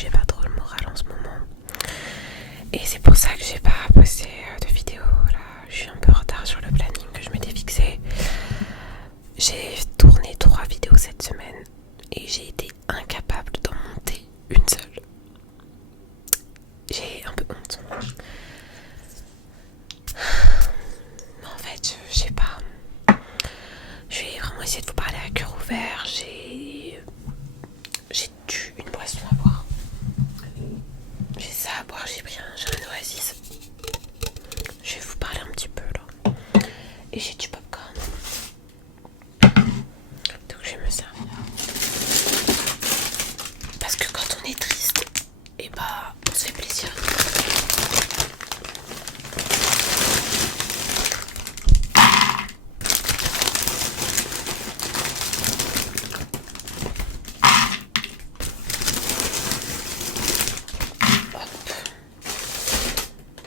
j'ai pas trop le moral en ce moment. Et c'est pour ça que j'ai pas posté de vidéo là. Je suis un peu en retard sur le planning que je m'étais fixé. J'ai tourné 3 vidéos cette semaine et j'ai été incapable d'en monter une seule. J'ai un peu honte. En fait, je sais pas. Je vais vraiment essayer de vous parler à cœur ouvert. J'ai une boisson à boire. J'ai ça à boire, j'ai un oasis. Je vais vous parler un petit peu là. Et j'ai du popcorn. Donc je vais me servir. Parce que quand on est triste, et bah on se fait plaisir.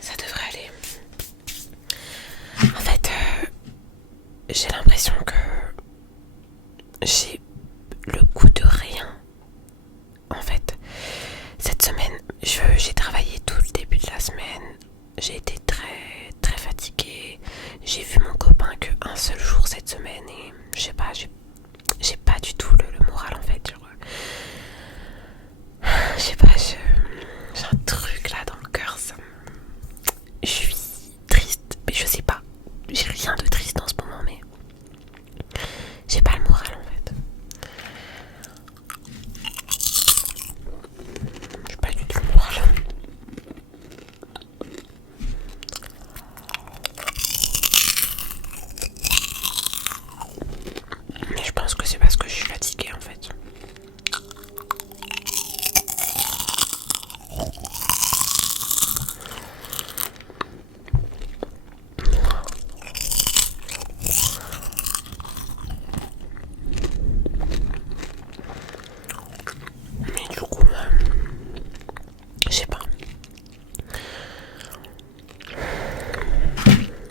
Ça devrait aller. En fait, j'ai l'impression que j'ai le goût de rien. En fait, cette semaine, j'ai travaillé tout le début de la semaine. J'ai été très très fatiguée. J'ai vu mon copain qu'un seul jour cette semaine et je sais pas, j'ai pas du tout le moral en fait. Je sais pas, j'ai un truc là dans le cœur. Je suis triste, mais je sais pas. J'ai rien de triste en ce moment, mais j'ai pas le moral en fait. J'ai pas du tout le moral. Mais je pense que c'est parce que je suis fatiguée en fait. Mais du coup, je sais pas.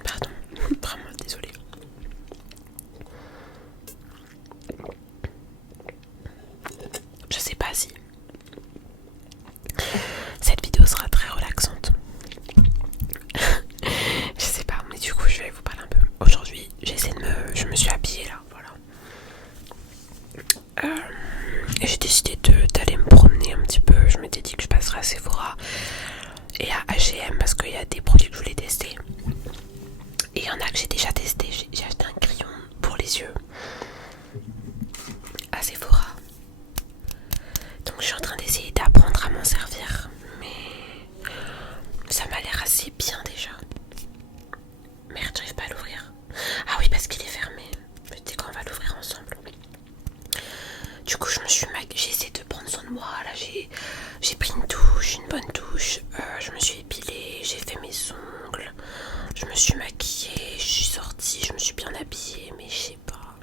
Pardon, vraiment désolée. Je sais pas si cette vidéo sera très relaxante. Je sais pas, mais du coup je vais vous parler un peu. Aujourd'hui, je me suis habillée là, voilà. Et j'ai décidé d'aller me promener un petit peu. Je m'étais dit que je passerais à Sephora et à H&M parce qu'il y a des produits que je voulais tester. Et il y en a que j'ai déjà testé. J'ai acheté un crayon pour les yeux à Sephora. Donc je suis en train d'essayer d'apprendre à m'en servir. Mais ça m'a l'air assez bien déjà. Merde, j'arrive pas à l'ouvrir. Ah oui, parce qu'il est fermé. Mais tu sais qu'on va l'ouvrir ensemble. Du coup, j'ai essayé de prendre soin de moi. Là, j'ai pris une douche, une bonne douche. Je me suis épilée, j'ai fait mes ongles. Je me suis maquillée, je suis sortie, je me suis bien habillée. Mais je sais pas.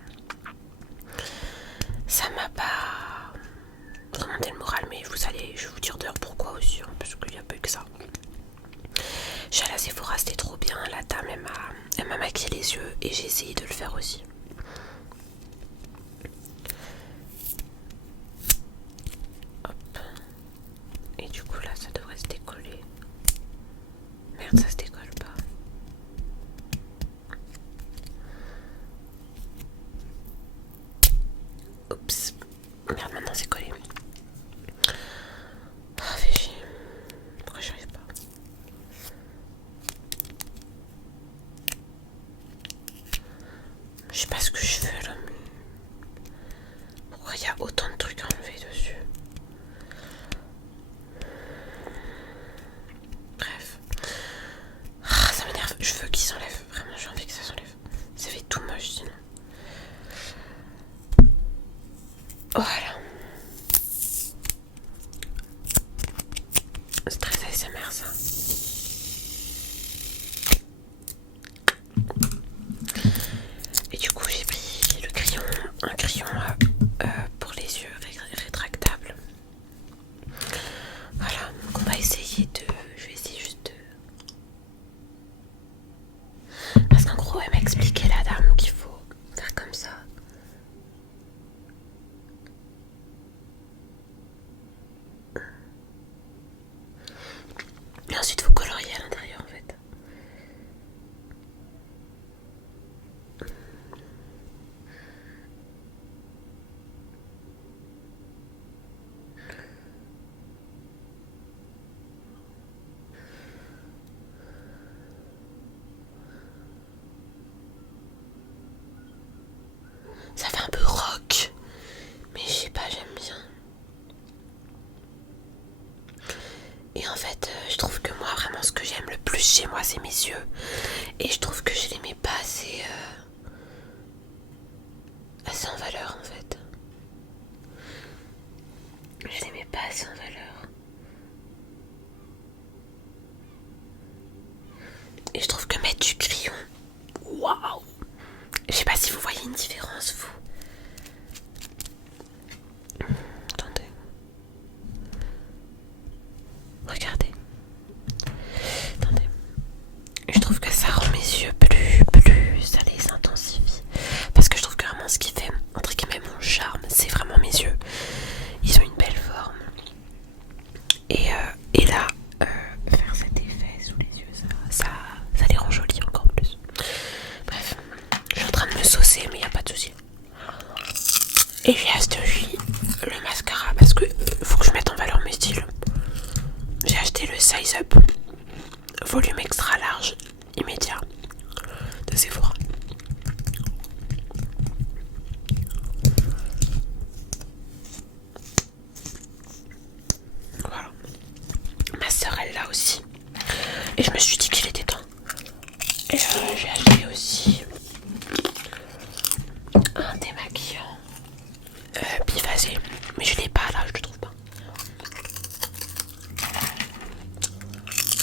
Ça m'a pas remonté le moral. Mais je vais vous dire d'ailleurs pourquoi aussi. Hein, parce qu'il n'y a pas eu que ça. J'ai allé à Sephora, c'était trop bien. La dame, elle m'a maquillé les yeux et j'ai essayé de le faire aussi. Hop. Et du coup là, ça devrait se décoller. Merde, ça se décolle pas. Oups. Merde, maintenant c'est collé. Ah, fait chier. Pourquoi j'y arrive pas? Je sais pas ce que je fais là, mais pourquoi il y a autant de trucs à enlever dessus? Bref. Ah, ça m'énerve. Je veux qu'ils s'enlèvent. Vraiment, j'ai envie que ça s'enlève. Ça fait tout moche sinon. Voilà. C'est très ASMR ça. Et du coup j'ai pris le crayon, un crayon pour les yeux rétractable. Voilà, donc on va essayer de... Je vais essayer juste de... Parce qu'en gros elle m'a expliqué la dame qu'il faut faire comme ça. chez moi, c'est mes yeux. Et je trouve que je les mets pas assez en valeur en fait. Je les mets pas assez en valeur. Et je trouve que mettre du crayon, waouh! Je sais pas si vous voyez une différence, vous. Attendez. Regardez. Attendez. Je trouve que ça rend mes yeux plus, ça les intensifie. Parce que je trouve que vraiment ce qui fait, entre guillemets, mon charme, c'est vraiment mes yeux. Ils ont une belle forme. Et là, faire cet effet sous les yeux, ça les rend jolis encore plus. Bref, je suis en train de me saucer, mais il n'y a pas de souci. Et j'ai acheté le mascara parce que faut que je mette en valeur mes styles. J'ai acheté le Size Up volume extra large immédiat de Sephora. Voilà. Ma soeur elle l'a aussi. Et je me suis dit qu'il était temps. Et j'ai acheté aussi un démaquillant biphasé. Mais je l'ai pas là, je le trouve pas.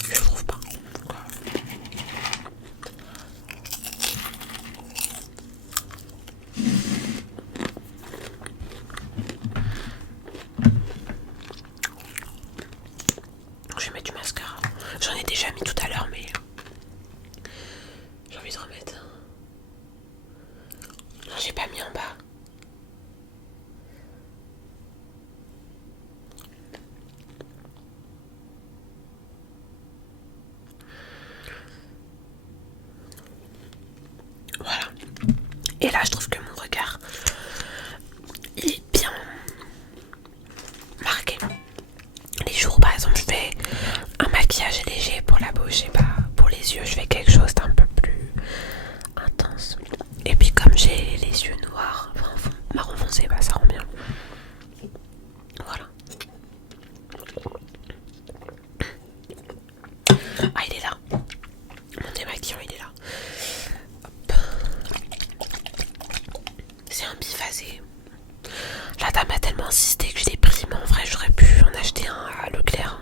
Je le trouve pas. Je vais mettre du mascara. J'en ai déjà mis tout à l'heure, mais j'ai envie de remettre. Non, j'ai pas mis en bas. Voilà. Et là, je trouve que mon regard il est bien marqué. Les jours où, par exemple, je fais un maquillage léger pour la bouche et pas pour les yeux, je fais quelque chose d'un peu plus intense. Et puis, comme j'ai les yeux noirs, enfin marron foncé, bah ça rend bien. Voilà. Ah, il est là. Mon démaquillant, il est là. Hop. C'est un biphasé. La dame a tellement insisté que je l'ai pris, mais en vrai, j'aurais pu en acheter un à Leclerc.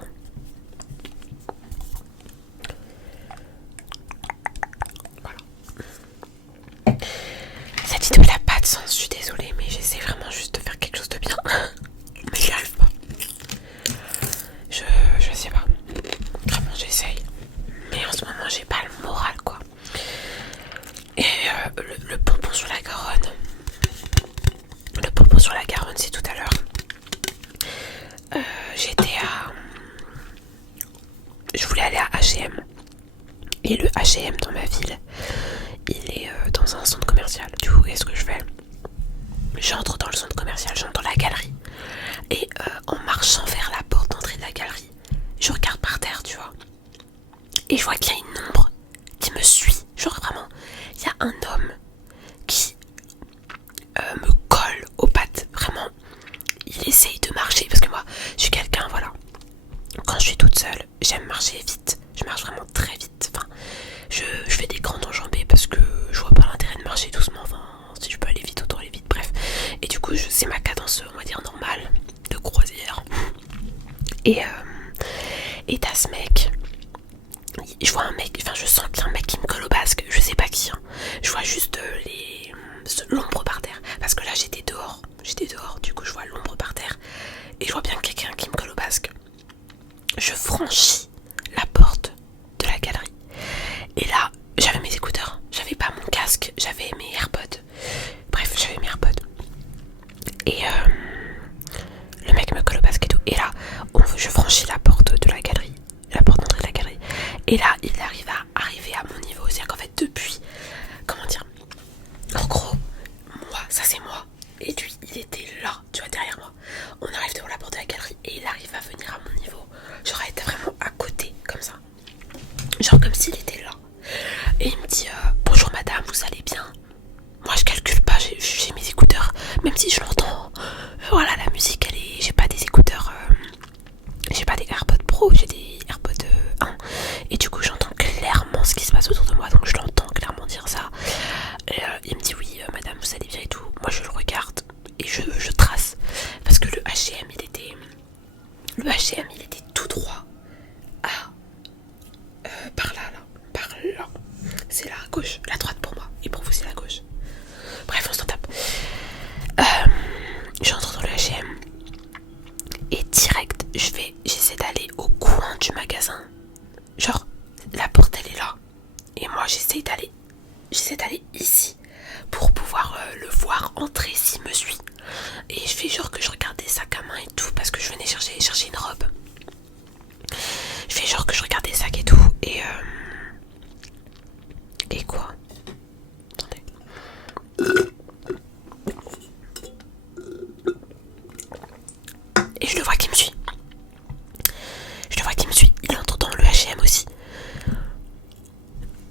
Voilà. Cette vidéo, elle a pas de sens, je suis désolée, mais j'essaie vraiment juste de faire quelque chose de bien. Mais j'y arrive pas. Je sais pas. Vraiment, j'essaye. Mais en ce moment, j'ai pas le moral, quoi. Et le pompon sur la Garonne. Le pompon sur la Garonne, c'est tout à l'heure. Je voulais aller à H&M. Et le H&M dans ma ville, il est dans un centre commercial. Du coup, qu'est-ce que je fais? J'entre dans le centre commercial, j'entre dans la galerie. Et en marchant vers la porte d'entrée de la galerie, je regarde par terre, tu vois. Et je vois qu'il y a une ombre qui me suit. Genre vraiment, il y a un homme qui me colle aux pattes. Vraiment, il essaye de marcher. Parce que moi, je suis quelqu'un, voilà. Quand je suis toute seule, j'aime marcher vite. Je marche vraiment très vite. Enfin, je fais des grandes enjambées parce que je vois pas l'intérêt de marcher doucement. Enfin, si je peux aller vite, autant aller vite. Bref. Et du coup, c'est ma cadence, on va dire, normale de croisière. Et t'as ce mec. Je vois un mec, enfin je sens qu'il y a un mec qui me colle au basque, je sais pas qui, hein. Je vois juste l'ombre par terre. Parce que là j'étais dehors, du coup je vois l'ombre par terre. Et je vois bien quelqu'un qui me colle au basque. Je franchis la porte de la galerie. Et là, j'avais mes écouteurs, j'avais pas mon casque, j'avais mes AirPods. Bref, j'avais mes AirPods. Et le mec me colle au basque et tout. Et là, je franchis la porte de la galerie. La porte d'entrée de la galerie. Et là, il arrive à arriver à mon niveau. C'est-à-dire qu'en fait, depuis, comment dire, en gros, moi, ça c'est moi. Et lui, il était là, tu vois, derrière moi. On arrive devant la porte de la galerie et il arrive à venir à mon niveau. Genre, il était vraiment à côté, comme ça. Genre, comme s'il était là. Et il me dit, bonjour madame, vous allez bien? Moi, je calcule pas, j'ai mes écouteurs. Même si je l'entends, voilà, la musique, elle est... J'ai pas des écouteurs... J'ai pas des AirPods Pro, j'ai des AirPods 1. Et du coup, j'entends que c'est d'aller au coin du magasin. Genre, la porte elle est là. Et moi j'essaie d'aller ici pour pouvoir le voir entrer s'il me suit. Et je fais genre que je regarde des sacs à main et tout parce que je venais chercher une robe. Je fais genre que je regarde des sacs et tout. Et quoi? Attendez. Et je le vois qui me suit. Il entre dans le H&M aussi.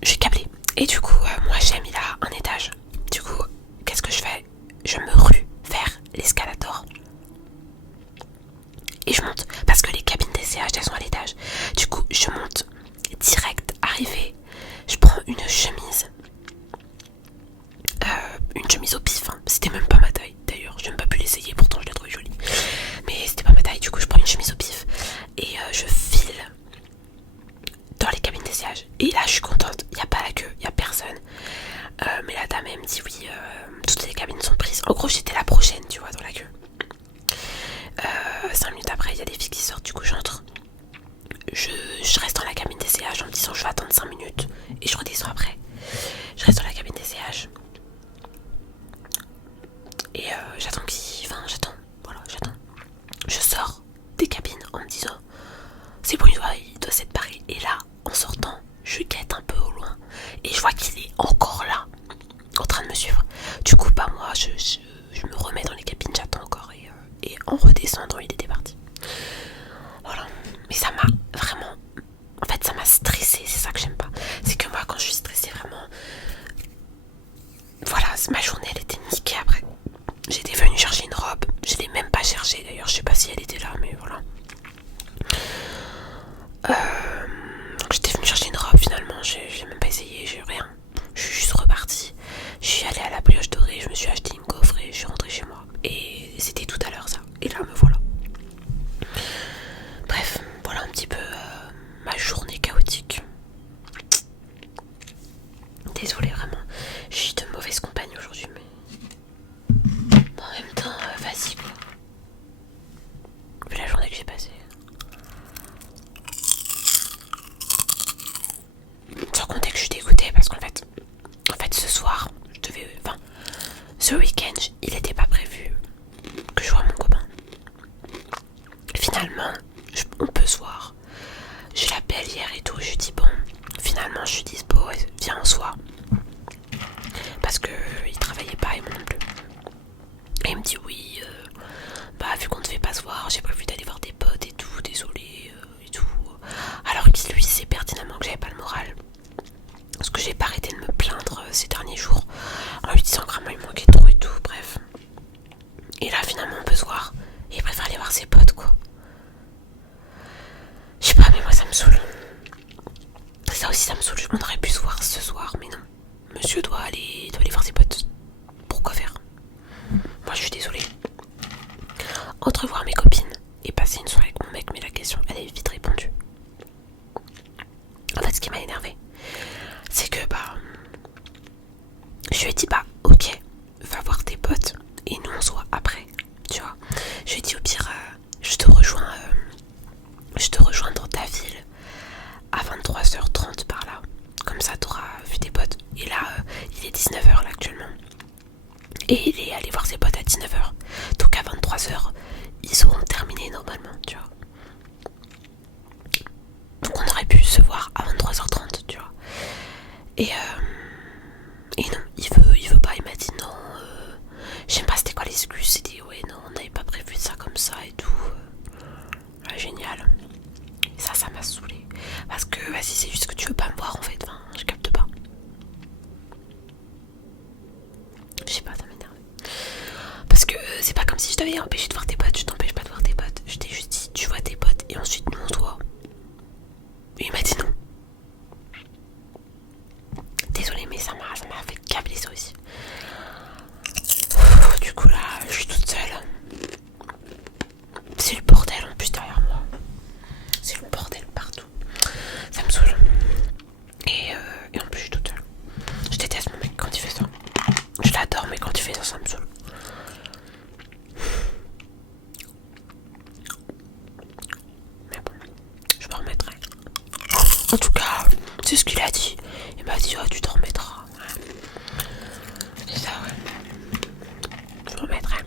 J'ai câblé. Et du coup, mon H&M il a un étage. Du coup, qu'est-ce que je fais? Je me rue vers l'escalator. Et je monte. Parce que les cabines des CH elles sont à l'étage. Du coup, je monte. Direct, arrivé. Je prends une chemise. Une chemise au pif. Hein. C'était même pas ma taille d'ailleurs. J'ai même pas pu l'essayer. Pourtant, je l'ai trouvée jolie. Mais c'était pas ma taille. Du coup, je prends une chemise au pif. Et je file dans les cabines d'essayage. Et là je suis contente, il n'y a pas la queue, il n'y a personne. Mais la dame elle me dit oui, toutes les cabines sont prises. En gros j'étais la prochaine tu vois dans la queue. 5 minutes après il y a des filles qui sortent, du coup j'entre. Je reste dans la cabine d'essayage en me disant je vais attendre 5 minutes et je redescends après. Je reste dans la cabine d'essayage. Et j'attends j'attends. Je sors des cabines en me disant c'est bon, il doit s'être barré. Et là, en sortant, je guette un peu au loin. Et je vois qu'il est encore là, en train de me suivre. Du coup, bah moi, je me remets dans les cabines, j'attends encore. Et en redescendant, il était parti. Voilà. Mais ça m'a vraiment... En fait, ça m'a stressée, c'est ça que j'aime pas. C'est que moi, quand je suis stressée, vraiment... Voilà, ma journée, elle était niquée après. J'étais venue chercher une robe. Je l'ai même pas cherchée d'ailleurs, je sais pas si elle était là, mais voilà. Donc j'étais venue chercher une robe finalement, j'ai même pas essayé, j'ai rien. Je suis juste repartie. Je suis allée à la brioche dorée, je me suis acheté une gaufre et je suis rentrée chez moi. Et c'était tout à l'heure ça. Et là me voilà. Bref, voilà un petit peu ma journée chaotique. Désolée vraiment, je suis de mauvaise compagnie aujourd'hui mais... En même temps, vas-y quoi. Vu la journée que j'ai passée. Sans compter que je suis dégoûtée parce qu'en fait ce soir, ce week-end, il n'était pas prévu que je vois mon copain. Finalement, on peut se voir. Je l'appelle hier et tout, je lui dis bon, finalement je suis dispo, viens on se voit. Parce que il travaillait pas et moi non plus. Et il me dit oui, vu qu'on ne devait pas se voir, j'ai prévu d'aller voir des potes et tout, désolé et tout. Alors qu'il lui sait pertinemment que j'avais pas le moral. Parce que j'ai pas arrêté de me plaindre ces derniers jours en lui disant que vraiment il manquait trop et tout, bref. Et là finalement on peut se voir. Et il préfère aller voir ses potes quoi. Je sais pas mais moi ça me saoule. Ça aussi ça me saoule, on aurait pu se voir ce soir mais non. Monsieur doit aller voir ses potes. Pourquoi faire? Moi je suis désolée. Entrevoir mes copines et passer une soirée avec mon mec, mais la question elle est vite répondue. En fait ce qui m'a énervé c'est que je lui ai dit ok, va voir tes potes et nous on se voit après, tu vois. Je lui ai dit au pire je te rejoins dans ta ville à 23h30 par là, comme ça t'auras vu tes potes. Et là il est 19h là actuellement et il est allé voir ses potes à 19h, donc à 23h ils auront terminé normalement, tu vois. Donc on aurait pu se voir à 23h30, tu vois. Et non, il veut pas, il m'a dit non, je sais pas c'était quoi l'excuse, il dit ouais non, on n'avait pas prévu ça comme ça et tout. Ouais, génial. Et ça m'a saoulé. Parce que vas-y c'est juste que tu veux pas me voir en fait, enfin je capte pas. Je sais pas, ça m'énerve. Parce que c'est pas comme si je t'avais empêché de voir tes potes, je t'empêche pas de voir tes potes. Je t'ai juste dit tu vois tes potes et ensuite nous on se voit. Et il m'a dit non. Désolée mais ça m'a fait câbler ça aussi. Du coup là je suis toute seule. C'est le bordel en plus derrière moi. C'est le bordel partout. Ça me saoule. Et en plus je suis toute seule. Je déteste mon mec quand il fait ça. Je l'adore mais quand il fait ça, ça me saoule. Mais bon. En tout cas, c'est ce qu'il a dit. Il m'a dit, oh, tu t'en remettras. C'est ça, ouais. Je m'en remettrai.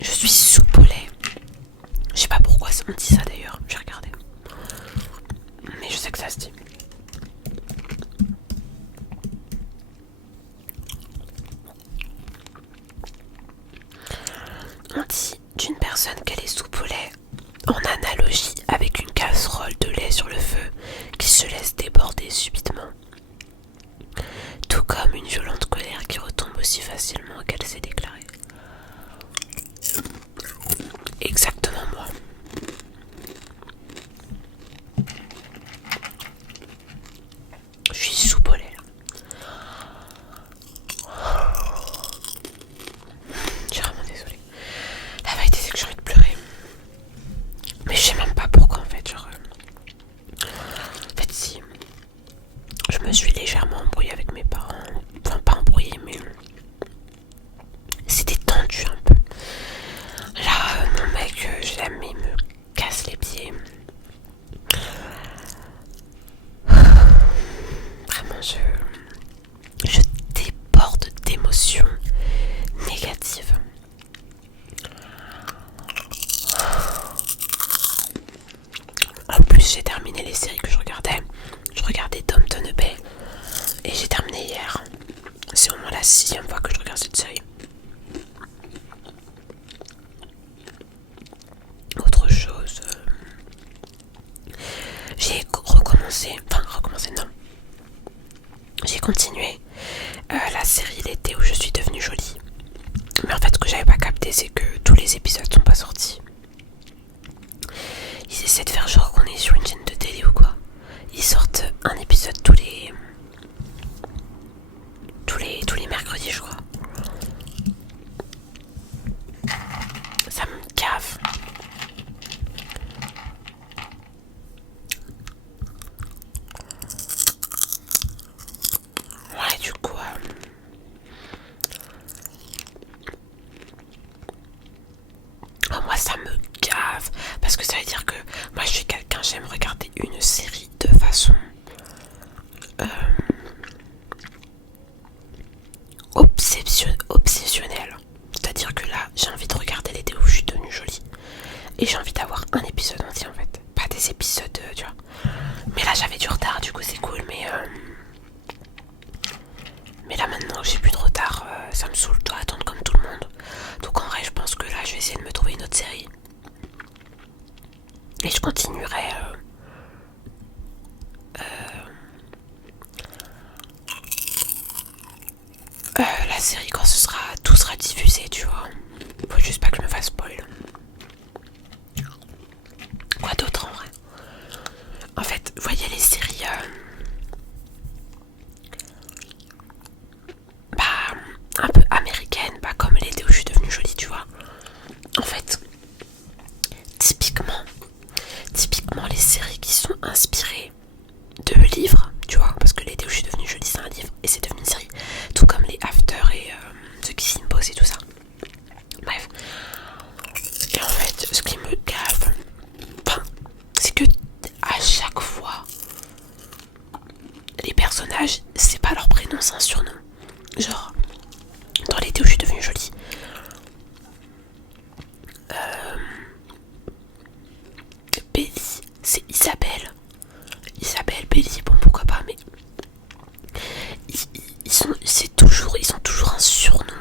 Je suis soupe au lait. Je sais pas pourquoi on dit ça d'ailleurs. J'ai regardé. Mais je sais que ça se dit. On dit d'une personne qu'elle est soupe au lait en analogie avec une casserole de lait sur le feu qui se laisse déborder subitement. Tout comme une violente colère qui retombe aussi facilement qu'elle s'est déclarée. Exactement moi. Je suis soupe au lait. Je suis vraiment désolée. La vérité c'est que j'ai envie de pleurer. Mais je sais même pas pourquoi en fait. En fait si je me suis légèrement embrouillée avec mes parents. Enfin pas embrouillée mais c'était tendu un peu. Là mon mec je l'aime mais il me casse les pieds. Vraiment je déborde d'émotions négatives. En plus j'ai terminé les séries que je regardais. Je regardais Downton Abbey et j'ai terminé hier. C'est au moins la 6e fois que je regarde cette série. Autre chose, j'ai recommencé, non. J'ai continué la série L'été où je suis devenue jolie. Mais en fait, ce que j'avais pas capté, c'est que tous les épisodes sont pas sortis. Ils essaient de faire genre qu'on est sur une chaîne de télé ou quoi. Ils sortent un épisode tous les mercredis, je crois. Ça me cave. Ouais, du coup, moi ça me gave parce que ça veut dire que moi je suis quelqu'un, j'aime regarder une série de façon obsessionnelle. C'est-à-dire que là j'ai envie de regarder l'été où je suis devenue jolie et j'ai envie d'avoir un épisode entier en fait, pas des épisodes tu vois. Mais là j'avais du retard, du coup c'est cool, mais là maintenant que j'ai plus de retard, ça me saoule, je dois attendre comme tout le monde. Donc en vrai je pense que là je vais essayer de me trouver une autre série. Et je continuerai la série quand tout sera diffusé, tu vois. Faut juste pas que je me fasse spoil. Quoi d'autre en vrai? En fait, vous voyez les séries un peu américaines, comme l'été où je suis devenue jolie, tu vois. En fait, typiquement les séries qui sont inspirées de livres, tu vois, parce que l'été où je suis devenue jolie c'est un livre et c'est devenu une série, tout comme les After et The Kissing Pose et tout ça. Bref. Et en fait, ce qui me gave, c'est que à chaque fois, les personnages, c'est pas leur prénom, c'est un surnom. Genre, dans l'été où je suis devenue jolie, Belly, c'est Isabelle. Belly, bon pourquoi pas, mais ils ont toujours un surnom,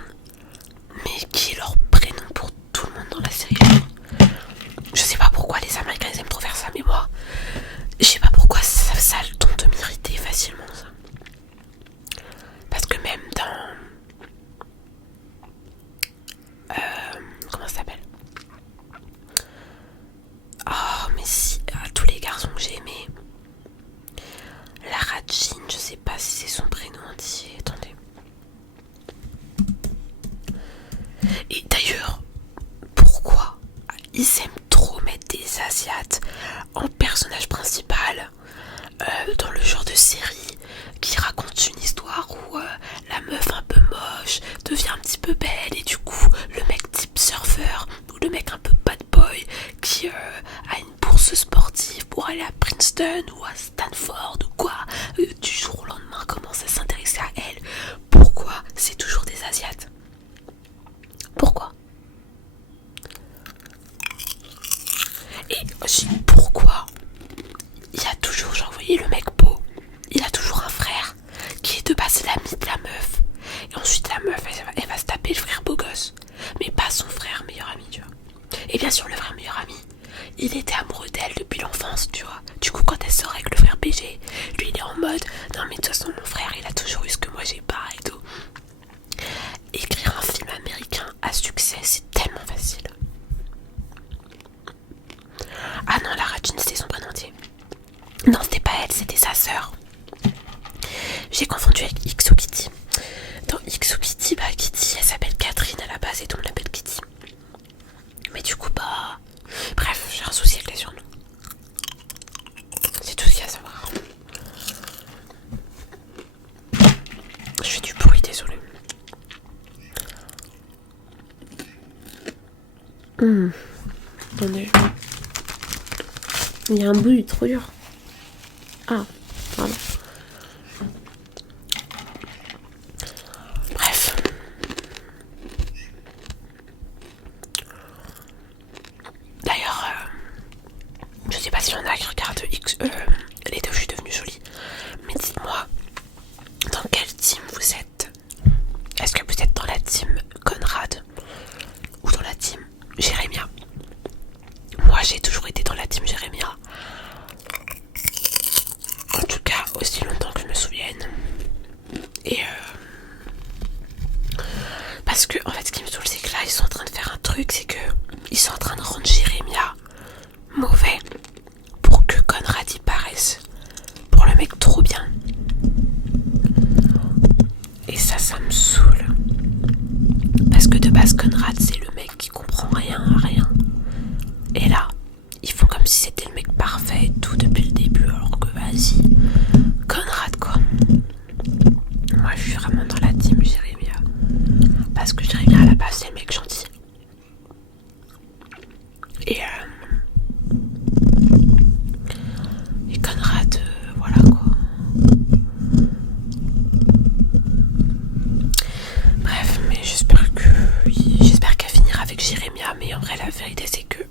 mais qui est leur prénom pour tout le monde dans la série. Je sais pas pourquoi les Américains ils aiment trop faire ça, mais moi, je sais pas pourquoi ça a le ton de m'irriter facilement ça. Parce que même dans comment ça s'appelle? Oh mais si, tous les garçons que j'ai aimés. Lara Jean, je sais pas si c'est son prénom entier. Attendez. Et d'ailleurs, pourquoi ils aiment trop mettre des Asiates en personnage principal dans le genre de série qui raconte une histoire où la meuf un peu moche, Princeton ou à Stanford ou quoi, du jour au lendemain commencent à s'intéresser à elle. Pourquoi c'est toujours des Asiates? Pourquoi? Et aussi, pourquoi il y a toujours, genre, vous voyez le mec beau, il a toujours un frère qui est de base l'ami de la meuf. Et ensuite la meuf, elle va se taper le frère beau gosse. Mais pas son frère meilleur ami, tu vois. Et bien sûr, le frère meilleur ami, il était amoureux d'elle depuis l'enfance, tu vois. Du coup, quand elle sort avec le frère BG, lui, il est en mode, non mais de toute façon, mon frère, il a toujours eu ce que moi j'ai pas et tout. Écrire un film américain à succès, c'est tellement facile. Ah non, Lara Jean, c'était son prénom entier. Non, c'était pas elle, c'était sa sœur. J'ai confondu avec XO Kitty. Dans XO Kitty, bah Kitty, elle s'appelle Catherine à la base et tout le monde l'appelle Kitty. Mais du coup, bah... Bref, j'ai un souci avec les surnoms. C'est tout ce qu'il y a à savoir. Je fais du bruit, désolé. Attendez. Il y a un bruit trop dur. Ah, pardon. Bref. D'ailleurs, je sais pas s'il y en a qui regardent les deux, je suis devenue jolie. Mais dites-moi, dans quelle team vous êtes? Est-ce que vous êtes dans la team Conrad ou dans la team Jérémia? Moi, j'ai toujours été dans la team Jérémia. En tout cas, aussi longtemps que je me souvienne. Et parce que, en fait, ce qui me saoule, c'est que là, ils sont en train de faire un truc, c'est que ils sont en train de rendre Jérémia mauvais pour que Conrad y paraisse. Pour le mec trop bien. Et ça me saoule. Parce que de base, Conrad, c'est le mec qui comprend rien à rien. Et là, ils font comme si c'était le mec parfait et tout depuis le début, alors que vas-y, Conrad quoi. Moi je suis vraiment dans la team Jérémia. Parce que Jérémia à la base c'est le mec gentil. Et Conrad, voilà quoi. Bref, mais j'espère qu'elle finira avec Jérémia. Mais en vrai la vérité c'est que